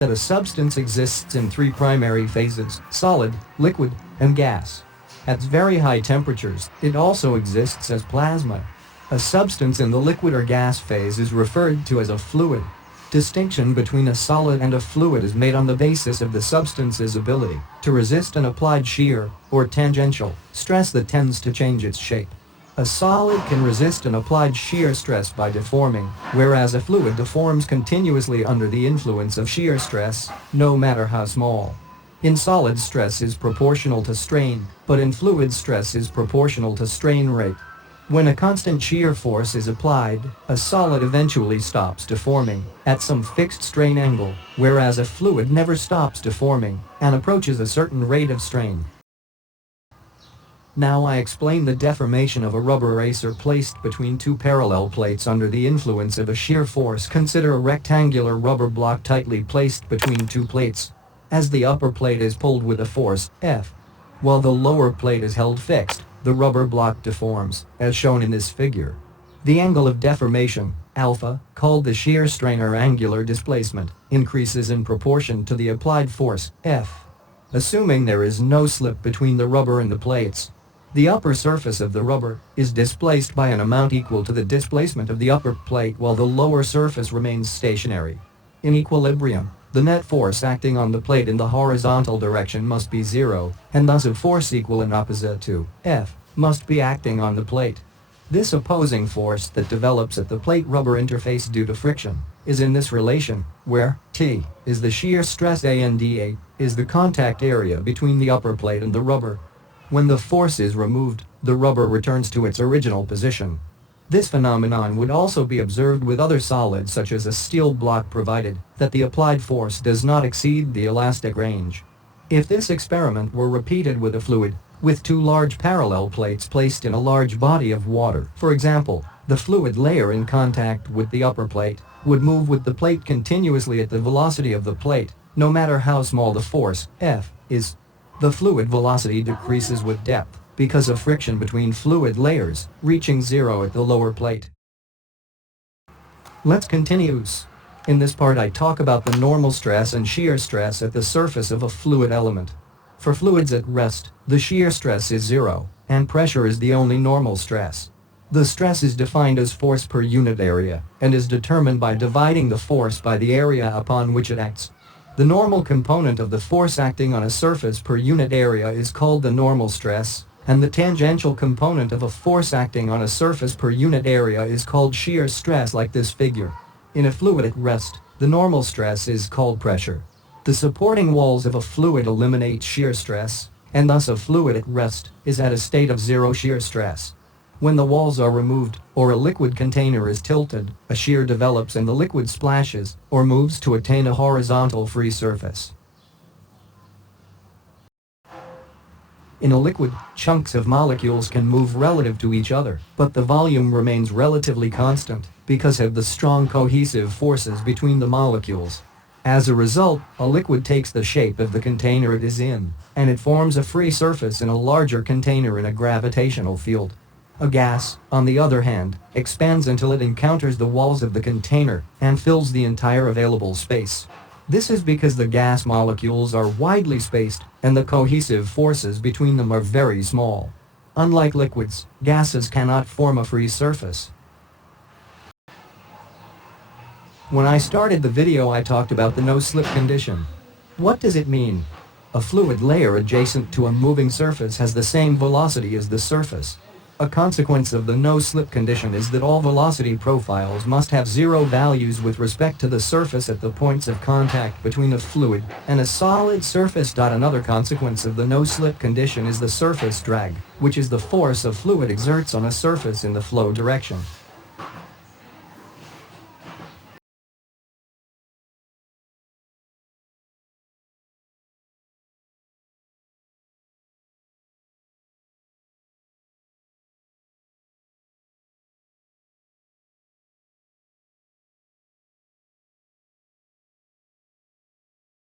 that a substance exists in three primary phases: solid, liquid, and gas. At very high temperatures, it also exists as plasma. A substance in the liquid or gas phase is referred to as a fluid. Distinction between a solid and a fluid is made on the basis of the substance's ability to resist an applied shear, or tangential, stress that tends to change its shape. A solid can resist an applied shear stress by deforming, whereas a fluid deforms continuously under the influence of shear stress, no matter how small. In solids, stress is proportional to strain, but in fluids, stress is proportional to strain rate. When a constant shear force is applied, a solid eventually stops deforming at some fixed strain angle, whereas a fluid never stops deforming and approaches a certain rate of strain. Now I explain the deformation of a rubber eraser placed between two parallel plates under the influence of a shear force. Consider a rectangular rubber block tightly placed between two plates. As the upper plate is pulled with a force, F, while the lower plate is held fixed, the rubber block deforms, as shown in this figure. The angle of deformation, alpha, called the shear strain or angular displacement, increases in proportion to the applied force, F. Assuming there is no slip between the rubber and the plates, the upper surface of the rubber is displaced by an amount equal to the displacement of the upper plate while the lower surface remains stationary. In equilibrium, the net force acting on the plate in the horizontal direction must be zero, and thus a force equal and opposite to F must be acting on the plate. This opposing force that develops at the plate-rubber interface due to friction is in this relation, where T is the shear stress and A is the contact area between the upper plate and the rubber. When the force is removed, the rubber returns to its original position. This phenomenon would also be observed with other solids such as a steel block, provided that the applied force does not exceed the elastic range. If this experiment were repeated with a fluid, with two large parallel plates placed in a large body of water, for example, the fluid layer in contact with the upper plate would move with the plate continuously at the velocity of the plate, no matter how small the force, F, is. The fluid velocity decreases with depth because of friction between fluid layers, reaching zero at the lower plate. Let's continue. In this part I talk about the normal stress and shear stress at the surface of a fluid element. For fluids at rest, the shear stress is zero, and pressure is the only normal stress. The stress is defined as force per unit area, and is determined by dividing the force by the area upon which it acts. The normal component of the force acting on a surface per unit area is called the normal stress, and the tangential component of a force acting on a surface per unit area is called shear stress, like this figure. In a fluid at rest, the normal stress is called pressure. The supporting walls of a fluid eliminate shear stress, and thus a fluid at rest is at a state of zero shear stress. When the walls are removed, or a liquid container is tilted, a shear develops and the liquid splashes, or moves to attain a horizontal free surface. In a liquid, chunks of molecules can move relative to each other, but the volume remains relatively constant because of the strong cohesive forces between the molecules. As a result, a liquid takes the shape of the container it is in, and it forms a free surface in a larger container in a gravitational field. A gas, on the other hand, expands until it encounters the walls of the container and fills the entire available space. This is because the gas molecules are widely spaced and the cohesive forces between them are very small. Unlike liquids, gases cannot form a free surface. When I started the video I talked about the no-slip condition. What does it mean? A fluid layer adjacent to a moving surface has the same velocity as the surface. A consequence of the no-slip condition is that all velocity profiles must have zero values with respect to the surface at the points of contact between a fluid and a solid surface. Another consequence of the no-slip condition is the surface drag, which is the force a fluid exerts on a surface in the flow direction.